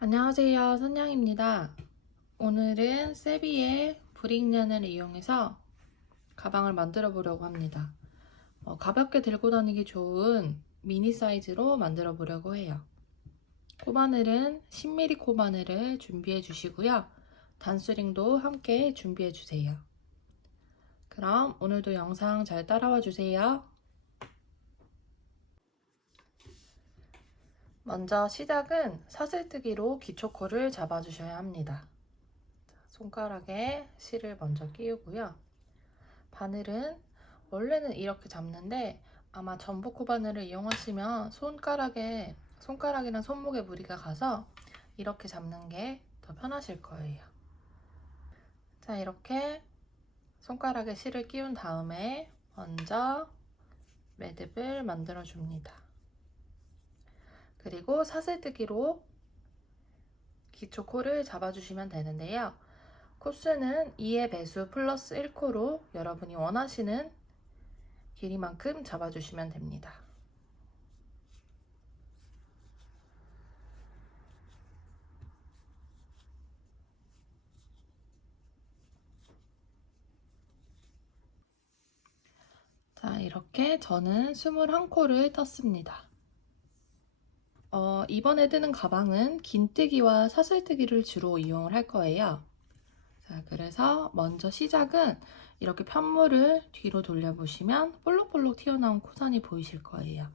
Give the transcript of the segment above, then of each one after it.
안녕하세요. 선양입니다. 오늘은 세비의 브릭년을 이용해서 가방을 만들어 보려고 합니다. 어, 가볍게 들고 다니기 좋은 미니 사이즈로 만들어 보려고 해요. 코바늘은 10mm 코바늘을 준비해 주시고요. 단수링도 함께 준비해 주세요. 그럼 오늘도 영상 잘 따라와 주세요. 먼저 시작은 사슬뜨기로 기초코를 잡아주셔야 합니다. 손가락에 실을 먼저 끼우고요. 바늘은 원래는 이렇게 잡는데 아마 전복 코 바늘을 이용하시면 손가락에 손가락이랑 손목에 무리가 가서 이렇게 잡는 게 더 편하실 거예요. 자 이렇게 손가락에 실을 끼운 다음에 먼저 매듭을 만들어 줍니다. 그리고 사슬뜨기로 기초 코를 잡아주시면 되는데요. 코스는 2의 배수 플러스 1코로 여러분이 원하시는 길이만큼 잡아주시면 됩니다. 자, 이렇게 저는 21코를 떴습니다. 어, 이번에 뜨는 가방은 긴뜨기와 사슬뜨기를 주로 이용을 할 거예요. 자, 그래서 먼저 시작은 이렇게 편물을 뒤로 돌려보시면 볼록볼록 튀어나온 코산이 보이실 거예요.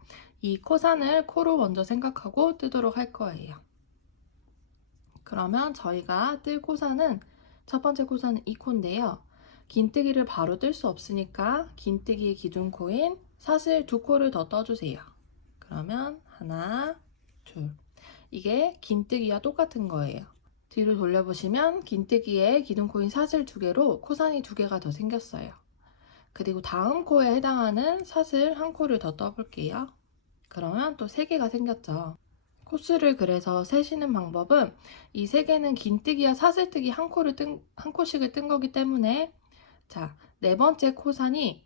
이 코산을 코로 먼저 생각하고 뜨도록 할 거예요. 그러면 저희가 뜰 코산은 첫 번째 코산은 이 코인데요. 긴뜨기를 바로 뜰 수 없으니까 긴뜨기의 기준 코인 사슬 두 코를 더 떠주세요. 그러면 하나, 둘. 이게 긴뜨기와 똑같은 거예요. 뒤로 돌려보시면 긴뜨기에 기둥 코인 사슬 두 개로 코산이 두 개가 더 생겼어요. 그리고 다음 코에 해당하는 사슬 한 코를 더 떠볼게요. 그러면 또 세 개가 생겼죠. 코스를 그래서 세시는 방법은 이 세 개는 긴뜨기와 사슬뜨기 한 코를 뜬, 한 코씩을 뜬 거기 때문에 자, 네 번째 코산이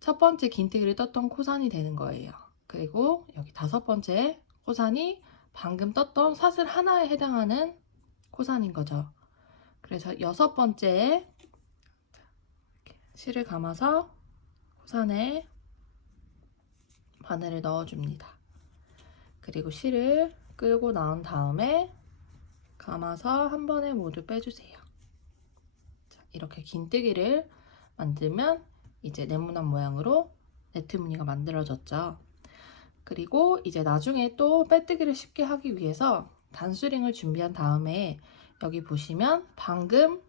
첫 번째 긴뜨기를 떴던 코산이 되는 거예요. 그리고 여기 다섯 번째 코산이 방금 떴던 사슬 하나에 해당하는 코산인 거죠. 그래서 여섯 번째 실을 감아서 코산에 바늘을 넣어줍니다. 그리고 실을 끌고 나온 다음에 감아서 한 번에 모두 빼주세요. 자, 이렇게 긴뜨기를 만들면 이제 네모난 모양으로 네트 무늬가 만들어졌죠. 그리고 이제 나중에 또 빼뜨기를 쉽게 하기 위해서 단수링을 준비한 다음에 여기 보시면 방금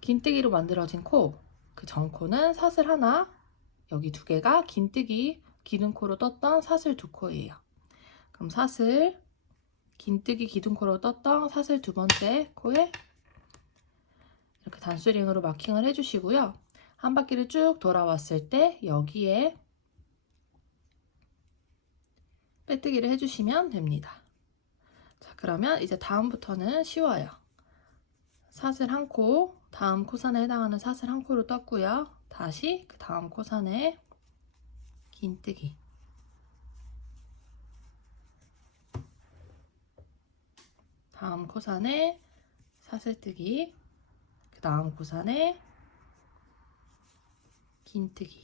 긴뜨기로 만들어진 코, 그 전코는 사슬 하나, 여기 두 개가 긴뜨기 기둥코로 떴던 사슬 두 코예요. 그럼 사슬, 긴뜨기 기둥코로 떴던 사슬 두 번째 코에 이렇게 단수링으로 마킹을 해주시고요. 한 바퀴를 쭉 돌아왔을 때 여기에 빼뜨기를 해주시면 됩니다. 자, 그러면 이제 다음부터는 쉬워요. 사슬 한 코, 다음 코산에 해당하는 사슬 한 코로 떴고요. 다시 그 다음 코산에 긴뜨기. 다음 코산에 사슬뜨기. 그 다음 코산에 긴뜨기.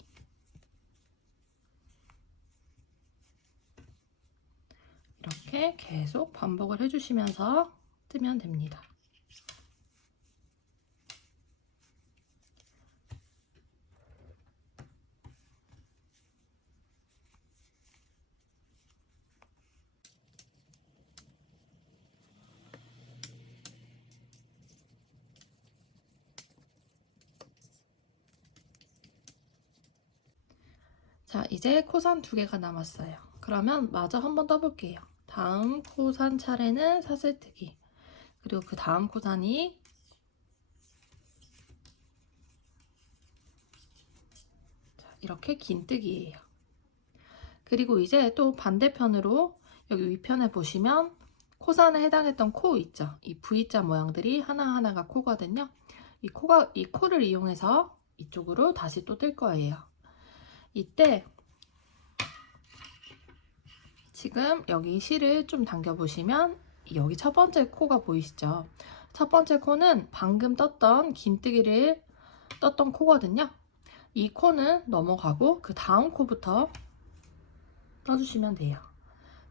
이렇게 계속 반복을 해주시면서 뜨면 됩니다. 자, 이제 코산 두 개가 남았어요. 그러면 마저 한번 떠볼게요. 다음 코산 차례는 사슬뜨기. 그리고 그 다음 코산이 자, 이렇게 긴뜨기예요. 그리고 이제 또 반대편으로 여기 위편에 보시면 코산에 해당했던 코 있죠. 이 V자 모양들이 하나하나가 코거든요. 이 코가 이 코를 이용해서 이쪽으로 다시 또 뜰 거예요. 이때 지금 여기 실을 좀 당겨 보시면 여기 첫 번째 코가 보이시죠? 첫 번째 코는 방금 떴던 긴뜨기를 떴던 코거든요. 이 코는 넘어가고 그 다음 코부터 떠주시면 돼요.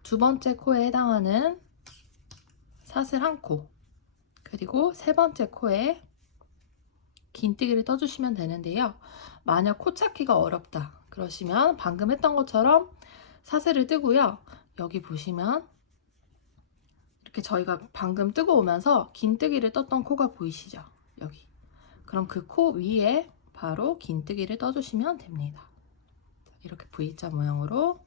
두 번째 코에 해당하는 사슬 한 코, 그리고 세 번째 코에 긴뜨기를 떠주시면 되는데요. 만약 코 찾기가 어렵다 그러시면 방금 했던 것처럼 사슬을 뜨고요. 여기 보시면 이렇게 저희가 방금 뜨고 오면서 긴뜨기를 떴던 코가 보이시죠? 여기. 그럼 그 코 위에 바로 긴뜨기를 떠주시면 됩니다. 이렇게 V자 모양으로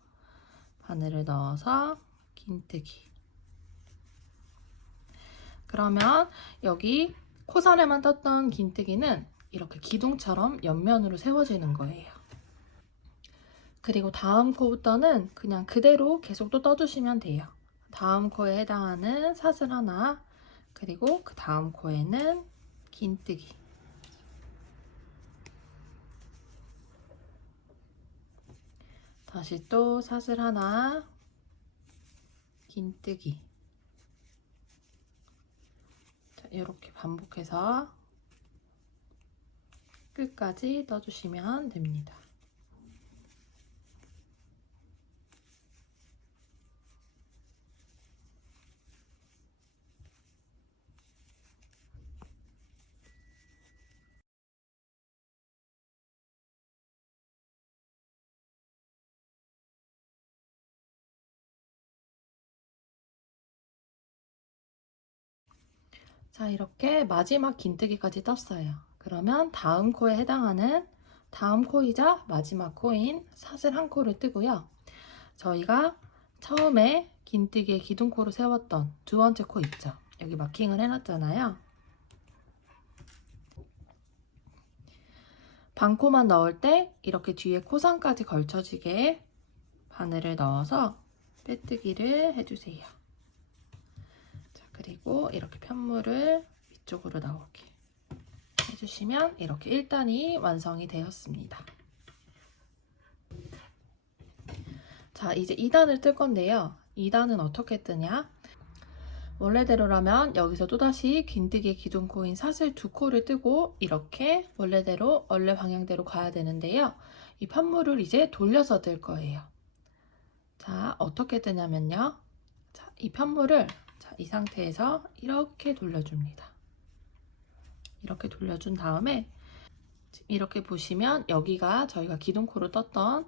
바늘을 넣어서 긴뜨기. 그러면 여기 코선에만 떴던 긴뜨기는 이렇게 기둥처럼 옆면으로 세워지는 거예요. 그리고 다음 코부터는 그냥 그대로 계속 또 떠주시면 돼요. 다음 코에 해당하는 사슬 하나, 그리고 그 다음 코에는 긴뜨기. 다시 또 사슬 하나, 긴뜨기. 자, 이렇게 반복해서 끝까지 떠주시면 됩니다. 자, 이렇게 마지막 긴뜨기까지 떴어요. 그러면 다음 코에 해당하는 다음 코이자 마지막 코인 사슬 한 코를 뜨고요. 저희가 처음에 긴뜨기에 기둥코로 세웠던 두 번째 코 있죠. 여기 마킹을 해놨잖아요. 반코만 넣을 때 이렇게 뒤에 코선까지 걸쳐지게 바늘을 넣어서 빼뜨기를 해주세요. 자, 그리고 이렇게 편물을 위쪽으로 나오게 해주시면 이렇게 1단이 완성이 되었습니다. 자, 이제 2단을 뜰 건데요. 2단은 어떻게 뜨냐? 원래대로라면 여기서 또다시 긴뜨기의 기둥코인 사슬 두 코를 뜨고 이렇게 원래대로 원래 방향대로 가야 되는데요. 이 편물을 이제 돌려서 뜰 거예요. 자, 어떻게 뜨냐면요. 자, 이 편물을 자, 이 상태에서 이렇게 돌려줍니다. 이렇게 돌려준 다음에 이렇게 보시면 여기가 저희가 기둥코로 떴던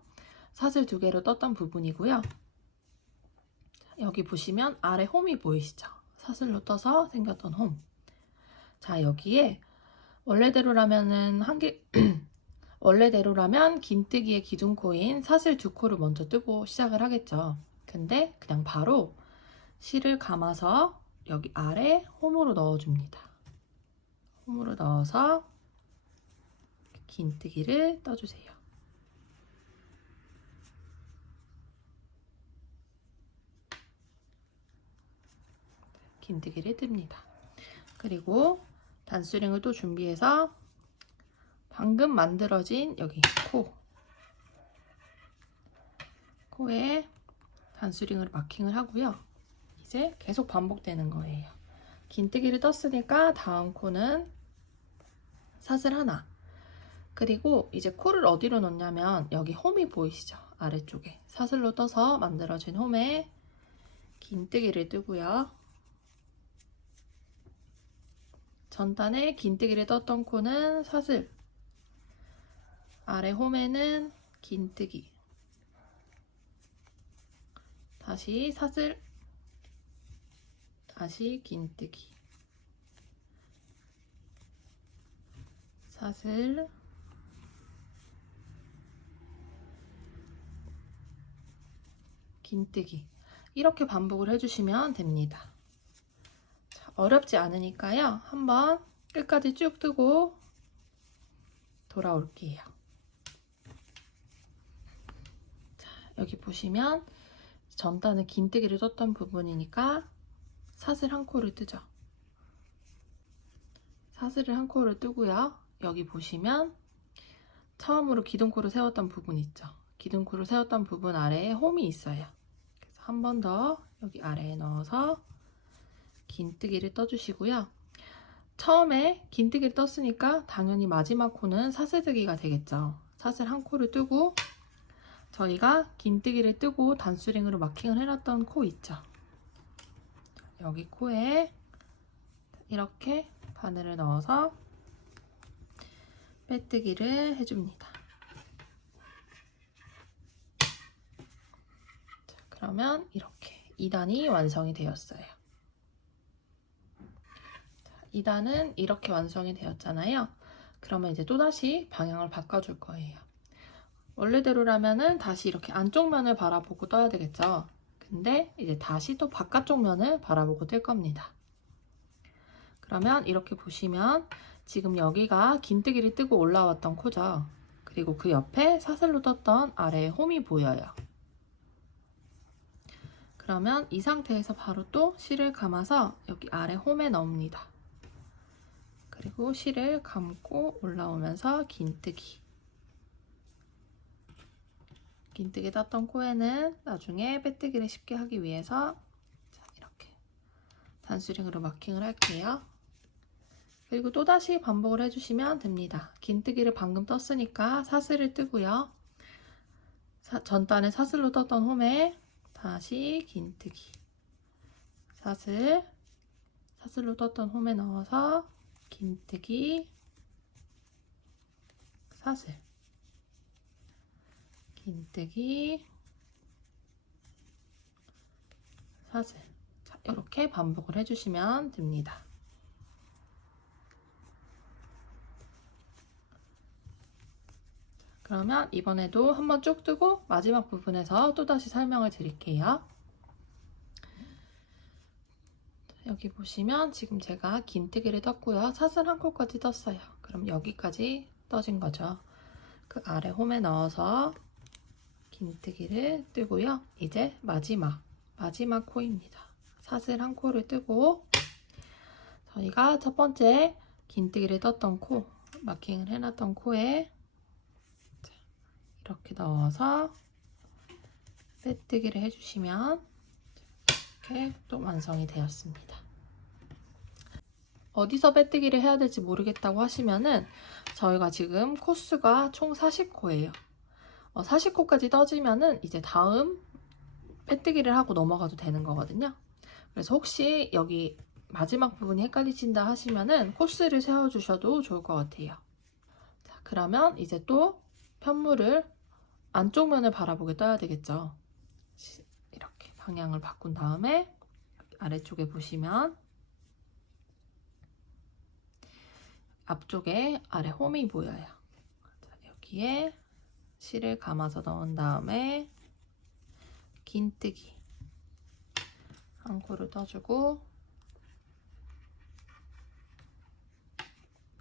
사슬 두 개로 떴던 부분이고요. 여기 보시면 아래 홈이 보이시죠? 사슬로 떠서 생겼던 홈. 자, 여기에 원래대로라면은 한 개, 원래대로라면 긴뜨기의 기둥코인 사슬 두 코를 먼저 뜨고 시작을 하겠죠. 근데 그냥 바로 실을 감아서 여기 아래 홈으로 넣어줍니다. 홈으로 넣어서 긴뜨기를 떠주세요. 긴뜨기를 뜹니다. 그리고 단수링을 또 준비해서 방금 만들어진 여기 코 코에 단수링으로 마킹을 하고요. 이제 계속 반복되는 거예요. 긴뜨기를 떴으니까 다음 코는 사슬 하나 그리고 이제 코를 어디로 놓냐면 여기 홈이 보이시죠? 아래쪽에 사슬로 떠서 만들어진 홈에 긴뜨기를 뜨고요. 전단에 긴뜨기를 떴던 코는 사슬 아래 홈에는 긴뜨기 다시 사슬 다시 긴뜨기 사슬 긴뜨기 이렇게 반복을 해주시면 됩니다. 자, 어렵지 않으니까요. 한번 끝까지 쭉 뜨고 돌아올게요. 자, 여기 보시면 전단은 긴뜨기를 썼던 부분이니까 사슬 한 코를 뜨죠. 사슬을 한 코를 뜨고요. 여기 보시면 처음으로 기둥코를 세웠던 부분 있죠. 기둥코를 세웠던 부분 아래에 홈이 있어요. 그래서 한 번 더 여기 아래에 넣어서 긴뜨기를 떠주시고요. 처음에 긴뜨기를 떴으니까 당연히 마지막 코는 사슬뜨기가 되겠죠. 사슬 한 코를 뜨고 저희가 긴뜨기를 뜨고 단수링으로 마킹을 해놨던 코 있죠. 여기 코에 이렇게 바늘을 넣어서 빼뜨기를 해줍니다. 자, 그러면 이렇게 2단이 완성이 되었어요. 자, 2단은 이렇게 완성이 되었잖아요. 그러면 이제 또다시 방향을 바꿔줄 거예요. 원래대로라면은 다시 이렇게 안쪽 면을 바라보고 떠야 되겠죠. 근데 이제 다시 또 바깥쪽 면을 바라보고 뜰 겁니다. 그러면 이렇게 보시면 지금 여기가 긴뜨기를 뜨고 올라왔던 코죠. 그리고 그 옆에 사슬로 떴던 아래에 홈이 보여요. 그러면 이 상태에서 바로 또 실을 감아서 여기 아래 홈에 넣습니다. 그리고 실을 감고 올라오면서 긴뜨기. 긴뜨기 떴던 코에는 나중에 빼뜨기를 쉽게 하기 위해서 자, 이렇게 단수링으로 마킹을 할게요. 그리고 또다시 반복을 해주시면 됩니다. 긴뜨기를 방금 떴으니까 사슬을 뜨고요. 사, 전단에 사슬로 떴던 홈에 다시 긴뜨기 사슬 사슬로 떴던 홈에 넣어서 긴뜨기 사슬 긴뜨기 사슬 자, 이렇게 반복을 해주시면 됩니다. 그러면 이번에도 한번 쭉 뜨고 마지막 부분에서 또다시 설명을 드릴게요. 여기 보시면 지금 제가 긴뜨기를 떴고요. 사슬 한 코까지 떴어요. 그럼 여기까지 떠진 거죠. 그 아래 홈에 넣어서 긴뜨기를 뜨고요. 이제 마지막, 마지막 코입니다. 사슬 한 코를 뜨고 저희가 첫 번째 긴뜨기를 떴던 코, 마킹을 해놨던 코에 이렇게 넣어서 빼뜨기를 해주시면 이렇게 또 완성이 되었습니다. 어디서 빼뜨기를 해야 될지 모르겠다고 하시면은 저희가 지금 코수가 총 40코예요. 어, 40코까지 떠지면은 이제 다음 빼뜨기를 하고 넘어가도 되는 거거든요. 그래서 혹시 여기 마지막 부분이 헷갈리신다 하시면은 코스를 세워주셔도 좋을 것 같아요. 자, 그러면 이제 또 편물을 안쪽 면을 바라보게 떠야 되겠죠. 이렇게 방향을 바꾼 다음에 아래쪽에 보시면 앞쪽에 아래 홈이 보여요. 자, 여기에 실을 감아서 넣은 다음에 긴뜨기 한 코를 떠주고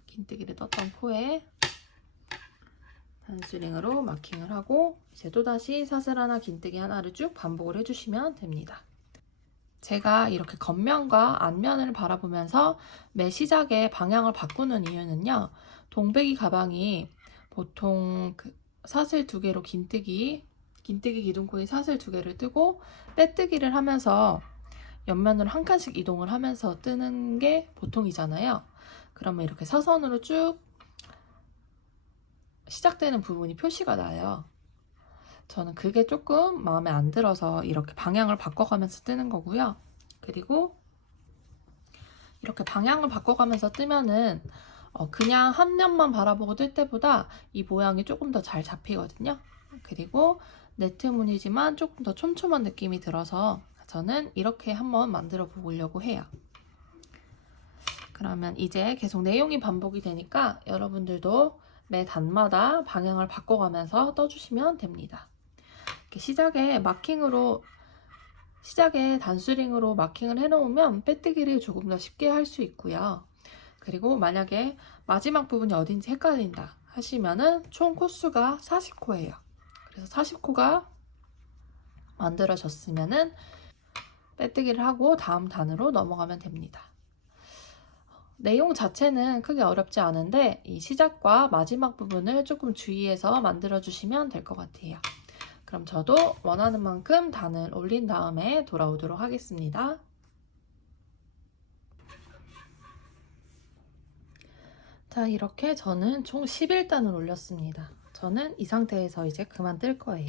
긴뜨기를 떴던 코에 단스링으로 마킹을 하고 이제 또다시 사슬 하나 긴뜨기 하나를 쭉 반복을 해주시면 됩니다. 제가 이렇게 겉면과 앞면을 바라보면서 매 시작에 방향을 바꾸는 이유는요. 동백이 가방이 보통 그 사슬 두 개로 긴뜨기, 긴뜨기 기둥코에 사슬 두 개를 뜨고 빼뜨기를 하면서 옆면으로 한 칸씩 이동을 하면서 뜨는 게 보통이잖아요. 그러면 이렇게 사선으로 쭉 시작되는 부분이 표시가 나요. 저는 그게 조금 마음에 안 들어서 이렇게 방향을 바꿔가면서 뜨는 거고요. 그리고 이렇게 방향을 바꿔가면서 뜨면은 어 그냥 한 면만 바라보고 뜰 때보다 이 모양이 조금 더 잘 잡히거든요. 그리고 네트 무늬지만 조금 더 촘촘한 느낌이 들어서 저는 이렇게 한번 만들어 보려고 해요. 그러면 이제 계속 내용이 반복이 되니까 여러분들도 매 단마다 방향을 바꿔가면서 떠주시면 됩니다. 시작에 마킹으로 시작에 단수링으로 마킹을 해놓으면 빼뜨기를 조금 더 쉽게 할 수 있고요. 그리고 만약에 마지막 부분이 어딘지 헷갈린다 하시면은 총 코수가 40코예요. 그래서 40코가 만들어졌으면은 빼뜨기를 하고 다음 단으로 넘어가면 됩니다. 내용 자체는 크게 어렵지 않은데 이 시작과 마지막 부분을 조금 주의해서 만들어 주시면 될 것 같아요. 그럼 저도 원하는 만큼 단을 올린 다음에 돌아오도록 하겠습니다. 자, 이렇게 저는 총 11단을 올렸습니다. 저는 이 상태에서 이제 그만 뜰 거예요.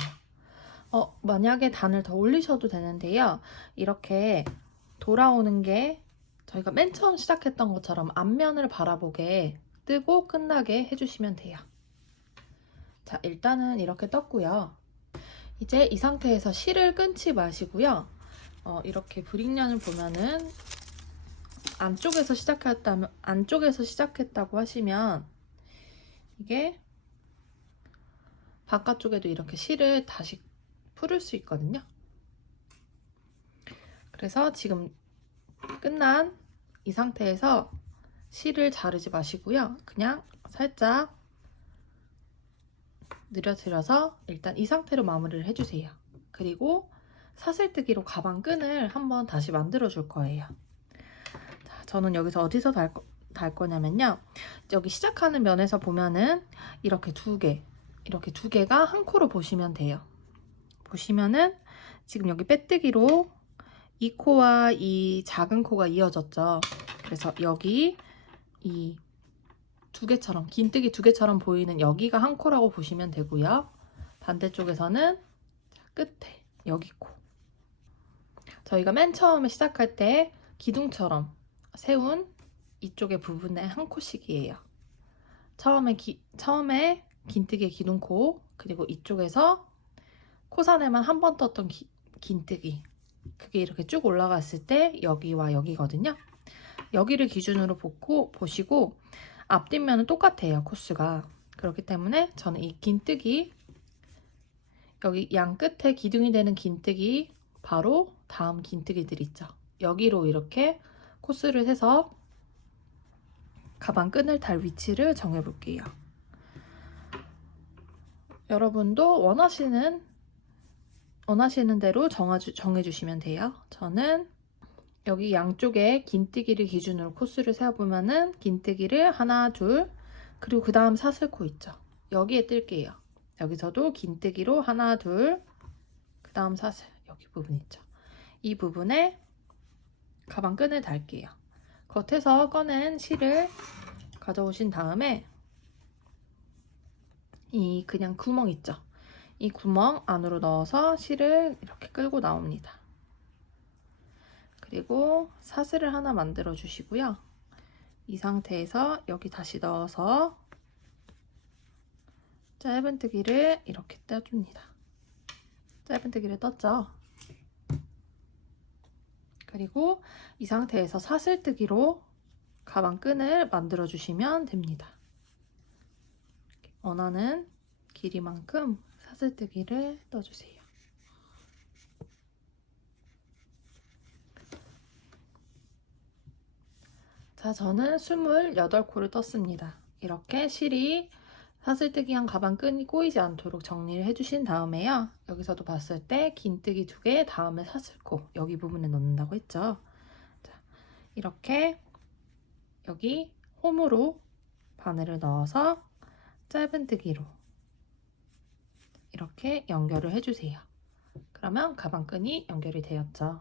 어, 만약에 단을 더 올리셔도 되는데요. 이렇게 돌아오는 게 저희가 맨 처음 시작했던 것처럼 앞면을 바라보게 뜨고 끝나게 해주시면 돼요. 자, 일단은 이렇게 떴고요. 이제 이 상태에서 실을 끊지 마시고요. 어, 이렇게 브릭년을 보면은 안쪽에서 시작했다면 안쪽에서 시작했다고 하시면 이게 바깥쪽에도 이렇게 실을 다시 풀을 수 있거든요. 그래서 지금 끝난 이 상태에서 실을 자르지 마시고요. 그냥 살짝 느려뜨려서 일단 이 상태로 마무리를 해주세요. 그리고 사슬뜨기로 가방 끈을 한번 다시 만들어 줄 거예요. 자, 저는 여기서 어디서 달, 거, 달 거냐면요. 여기 시작하는 면에서 보면은 이렇게 두 개, 이렇게 두 개가 한 코로 보시면 돼요. 보시면은 지금 여기 빼뜨기로 이 코와 이 작은 코가 이어졌죠. 그래서 여기 이 두 개처럼 긴 뜨기 두 개처럼 보이는 여기가 한 코라고 보시면 되고요. 반대쪽에서는 끝에 여기 코. 저희가 맨 처음에 시작할 때 기둥처럼 세운 이쪽의 부분에 한 코씩이에요. 처음에 기, 처음에 긴뜨기의 기둥코 그리고 이쪽에서 코산에만 한 번 떴던 기, 긴뜨기 그게 이렇게 쭉 올라갔을 때 여기와 여기거든요. 여기를 기준으로 보고 보시고 앞뒷면은 똑같아요 코스가 그렇기 때문에 저는 이 긴뜨기 여기 양 끝에 기둥이 되는 긴뜨기 바로 다음 긴뜨기들 있죠. 여기로 이렇게 코스를 해서 가방 끈을 달 위치를 정해 볼게요. 여러분도 원하시는 원하시는 대로 정해주, 정해주시면 돼요. 저는 여기 양쪽에 긴뜨기를 기준으로 코스를 세어보면은 긴뜨기를 하나, 둘, 그리고 그 다음 사슬코 있죠. 여기에 뜰게요. 여기서도 긴뜨기로 하나, 둘, 그 다음 사슬, 여기 부분 있죠. 이 부분에 가방 끈을 달게요. 겉에서 꺼낸 실을 가져오신 다음에 이 그냥 구멍 있죠. 이 구멍 안으로 넣어서 실을 이렇게 끌고 나옵니다. 그리고 사슬을 하나 만들어 주시고요. 이 상태에서 여기 다시 넣어서 짧은뜨기를 이렇게 떼줍니다. 짧은뜨기를 떴죠. 그리고 이 상태에서 사슬뜨기로 가방 끈을 만들어 주시면 됩니다. 원하는 길이만큼 사슬뜨기를 떠주세요. 자, 저는 28코를 떴습니다. 이렇게 실이 사슬뜨기한 가방 끈이 꼬이지 않도록 정리를 해주신 다음에요. 여기서도 봤을 때 긴뜨기 두 개, 다음에 사슬코 여기 부분에 넣는다고 했죠. 자, 이렇게 여기 홈으로 바늘을 넣어서 짧은 뜨기로 이렇게 연결을 해주세요. 그러면 가방끈이 연결이 되었죠.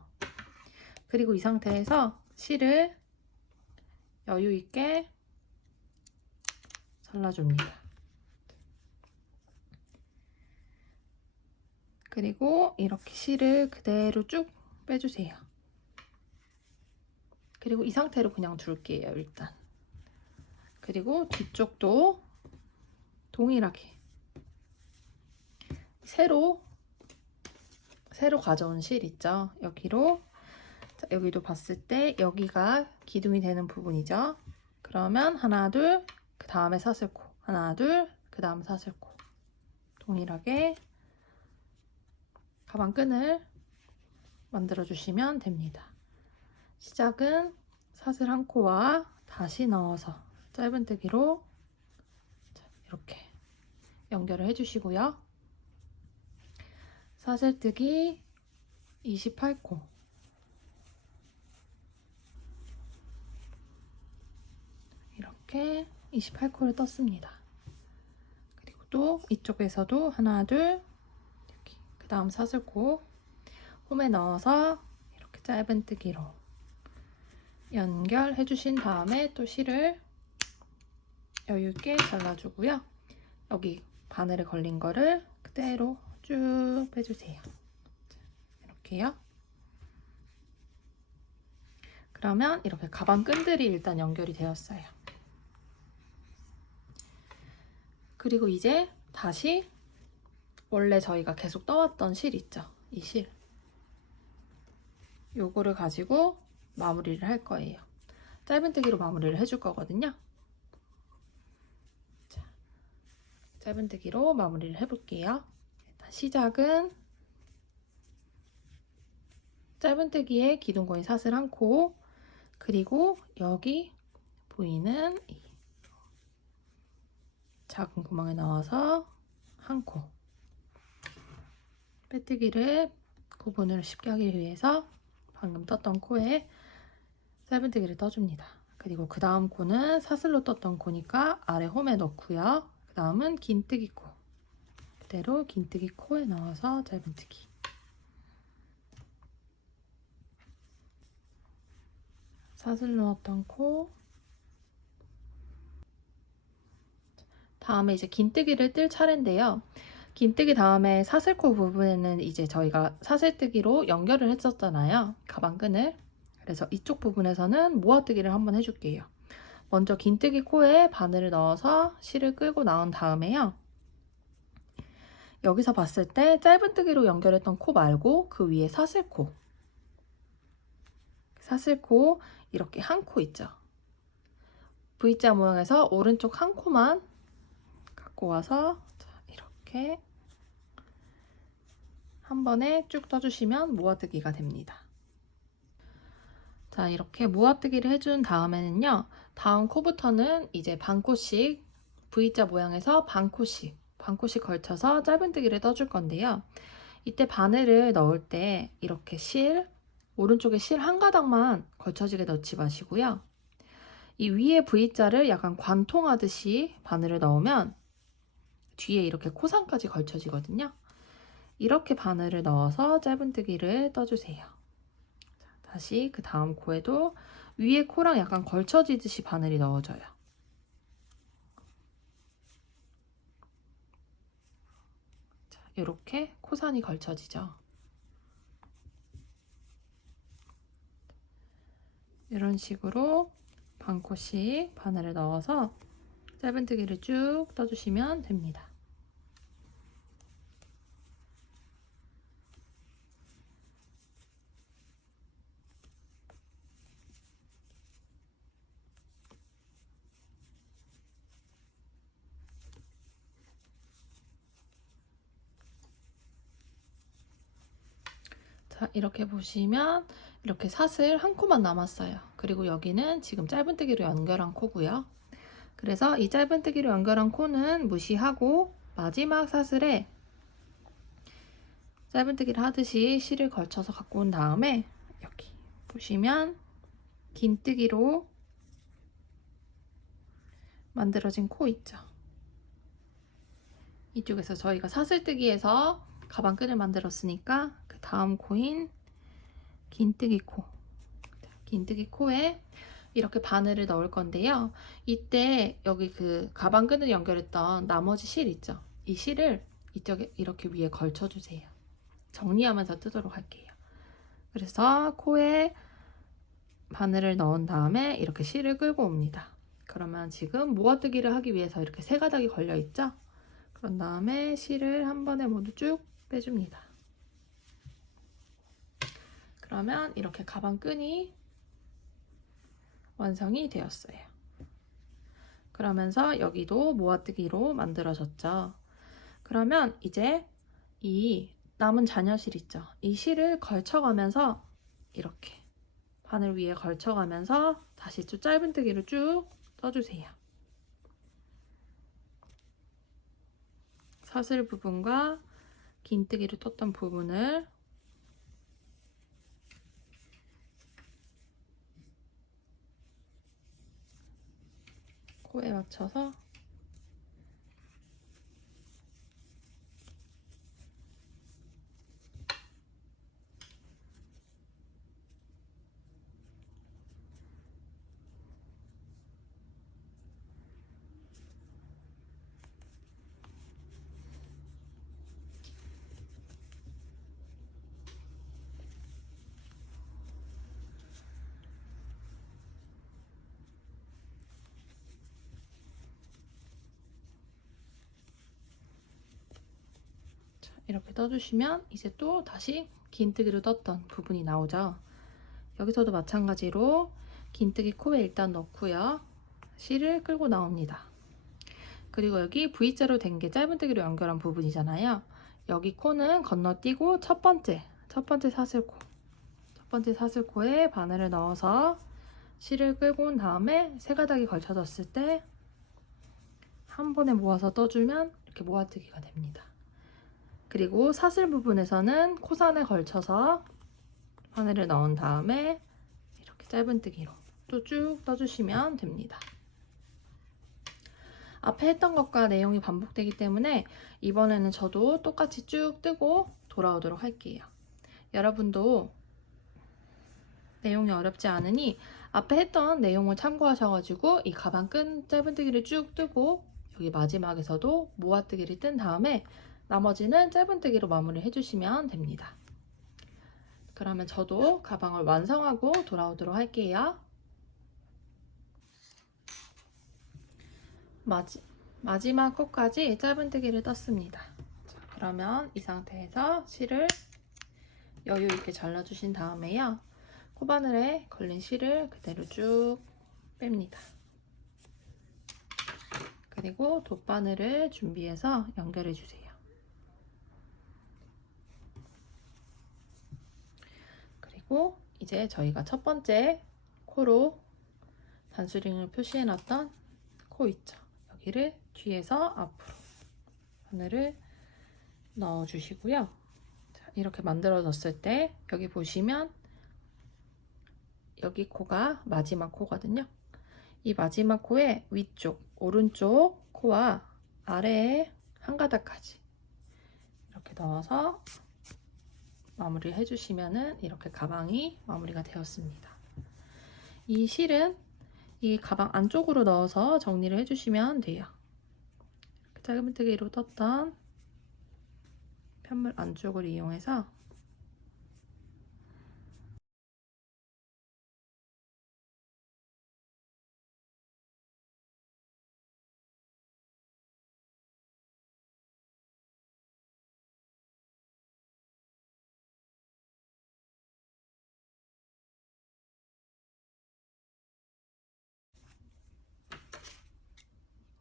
그리고 이 상태에서 실을 여유 있게 잘라줍니다. 그리고 이렇게 실을 그대로 쭉 빼주세요. 그리고 이 상태로 그냥 둘게요, 일단. 그리고 뒤쪽도 동일하게 새로 새로 가져온 실 있죠? 여기로 자, 여기도 봤을 때 여기가 기둥이 되는 부분이죠. 그러면 하나 둘 그 다음에 사슬코 하나 둘 그 다음 사슬코 동일하게 가방끈을 만들어 주시면 됩니다. 시작은 사슬 한 코와 다시 넣어서 짧은뜨기로 이렇게 연결을 해주시고요. 사슬뜨기 28코 이렇게 28코를 떴습니다. 그리고 또 이쪽에서도 하나, 둘, 다음 사슬코 홈에 넣어서 이렇게 짧은뜨기로 연결해 주신 다음에 또 실을 여유 있게 잘라주고요. 여기 바늘에 걸린 거를 그대로 쭉 빼주세요. 자, 이렇게요. 그러면 이렇게 가방 끈들이 일단 연결이 되었어요. 그리고 이제 다시 원래 저희가 계속 떠왔던 실 있죠? 이 실. 요거를 가지고 마무리를 할 거예요. 짧은뜨기로 마무리를 해줄 거거든요. 자, 짧은뜨기로 마무리를 해볼게요. 일단 시작은 짧은뜨기에 기둥거인 사슬 한 코, 그리고 여기 보이는 이 작은 구멍에 넣어서 한 코. 빼뜨기를 구분을 쉽게 하기 위해서 방금 떴던 코에 짧은뜨기를 떠줍니다. 그리고 그 다음 코는 사슬로 떴던 코니까 아래 홈에 넣고요. 그 다음은 긴뜨기 코. 그대로 긴뜨기 코에 넣어서 짧은뜨기. 사슬 넣었던 코. 다음에 이제 긴뜨기를 뜰 차례인데요. 긴뜨기 다음에 사슬코 부분에는 이제 저희가 사슬뜨기로 연결을 했었잖아요. 가방끈을. 그래서 이쪽 부분에서는 모아뜨기를 한번 해줄게요. 먼저 긴뜨기 코에 바늘을 넣어서 실을 끌고 나온 다음에요. 여기서 봤을 때 짧은뜨기로 연결했던 코 말고 그 위에 사슬코. 사슬코 이렇게 한 코 있죠. V자 모양에서 오른쪽 한 코만 갖고 와서 자, 이렇게 한 번에 쭉 떠주시면 모아뜨기가 됩니다. 자, 이렇게 모아뜨기를 해준 다음에는요, 다음 코부터는 이제 반코씩 V자 모양에서 반코씩, 반코씩 걸쳐서 짧은뜨기를 떠줄 건데요. 이때 바늘을 넣을 때 이렇게 실, 오른쪽에 실 한 가닥만 걸쳐지게 넣지 마시고요. 이 위에 V자를 약간 관통하듯이 바늘을 넣으면 뒤에 이렇게 코상까지 걸쳐지거든요. 이렇게 바늘을 넣어서 짧은뜨기를 떠주세요. 다시 그 다음 코에도 위에 코랑 약간 걸쳐지듯이 바늘이 넣어져요. 자, 이렇게 코산이 걸쳐지죠. 이런 식으로 반코씩 바늘을 넣어서 짧은뜨기를 쭉 떠주시면 됩니다. 자, 이렇게 보시면 이렇게 사슬 한 코만 남았어요. 그리고 여기는 지금 짧은뜨기로 연결한 코고요. 그래서 이 짧은뜨기로 연결한 코는 무시하고 마지막 사슬에 짧은뜨기를 하듯이 실을 걸쳐서 갖고 온 다음에 여기 보시면 긴뜨기로 만들어진 코 있죠. 이쪽에서 저희가 사슬뜨기에서 가방끈을 만들었으니까 그 다음 코인 긴뜨기 코. 긴뜨기 코에 이렇게 바늘을 넣을 건데요. 이때 여기 그 가방 끈을 연결했던 나머지 실 있죠. 이 실을 이쪽에 이렇게 위에 걸쳐주세요. 정리하면서 뜨도록 할게요. 그래서 코에 바늘을 넣은 다음에 이렇게 실을 끌고 옵니다. 그러면 지금 모아뜨기를 하기 위해서 이렇게 세 가닥이 걸려 있죠? 그런 다음에 실을 한 번에 모두 쭉 빼줍니다. 그러면 이렇게 가방 끈이 완성이 되었어요. 그러면서 여기도 모아뜨기로 만들어졌죠. 그러면 이제 이 남은 잔여실 있죠. 이 실을 걸쳐가면서 이렇게 바늘 위에 걸쳐가면서 다시 좀 짧은뜨기를 쭉 떠주세요. 사슬 부분과 긴뜨기를 떴던 부분을 코에 맞춰서 떠주시면 이제 또 다시 긴뜨기로 떴던 부분이 나오죠. 여기서도 마찬가지로 긴뜨기 코에 일단 넣고요. 실을 끌고 나옵니다. 그리고 여기 V자로 된 게 짧은뜨기로 연결한 부분이잖아요. 여기 코는 건너뛰고 첫 번째, 첫 번째 사슬코, 첫 번째 사슬코에 바늘을 넣어서 실을 끌고 온 다음에 세 가닥이 걸쳐졌을 때 한 번에 모아서 떠주면 이렇게 모아뜨기가 됩니다. 그리고 사슬 부분에서는 코산에 걸쳐서 바늘을 넣은 다음에 이렇게 짧은뜨기로 또 쭉 떠주시면 됩니다. 앞에 했던 것과 내용이 반복되기 때문에 이번에는 저도 똑같이 쭉 뜨고 돌아오도록 할게요. 여러분도 내용이 어렵지 않으니 앞에 했던 내용을 참고하셔가지고 이 가방 끈 짧은뜨기를 쭉 뜨고 여기 마지막에서도 모아뜨기를 뜬 다음에 나머지는 짧은뜨기로 마무리 해주시면 됩니다. 그러면 저도 가방을 완성하고 돌아오도록 할게요. 마지, 마지막 코까지 짧은뜨기를 떴습니다. 자, 그러면 이 상태에서 실을 여유 있게 잘라주신 다음에요. 코바늘에 걸린 실을 그대로 쭉 뺍니다. 그리고 돗바늘을 준비해서 연결해 주세요. 그리고 이제 저희가 첫 번째 코로 단수링을 표시해 놨던 코 있죠. 여기를 뒤에서 앞으로 바늘을 넣어 주시고요. 자, 이렇게 만들어졌을 때 여기 보시면 여기 코가 마지막 코거든요. 이 마지막 코의 위쪽, 오른쪽 코와 아래에 한 가닥까지 이렇게 넣어서 마무리를 해주시면은 이렇게 가방이 마무리가 되었습니다. 이 실은 이 가방 안쪽으로 넣어서 정리를 해주시면 돼요. 짧은뜨기로 떴던 편물 안쪽을 이용해서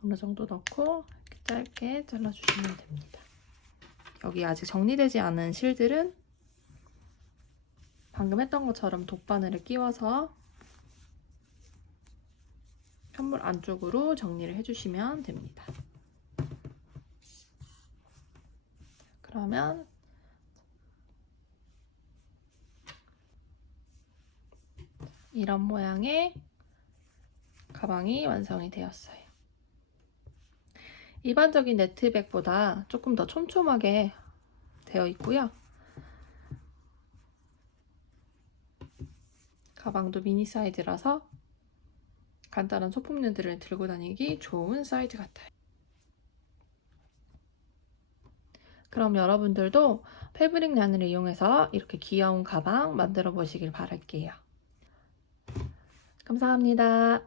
어느 정도 넣고 짧게 잘라주시면 됩니다. 여기 아직 정리되지 않은 실들은 방금 했던 것처럼 돗바늘을 끼워서 편물 안쪽으로 정리를 해주시면 됩니다. 그러면 이런 모양의 가방이 완성이 되었어요. 일반적인 네트백보다 조금 더 촘촘하게 되어 있고요. 가방도 미니 사이즈라서 간단한 소품류들을 들고 다니기 좋은 사이즈 같아요. 그럼 여러분들도 패브릭 란을 이용해서 이렇게 귀여운 가방 만들어 보시길 바랄게요. 감사합니다.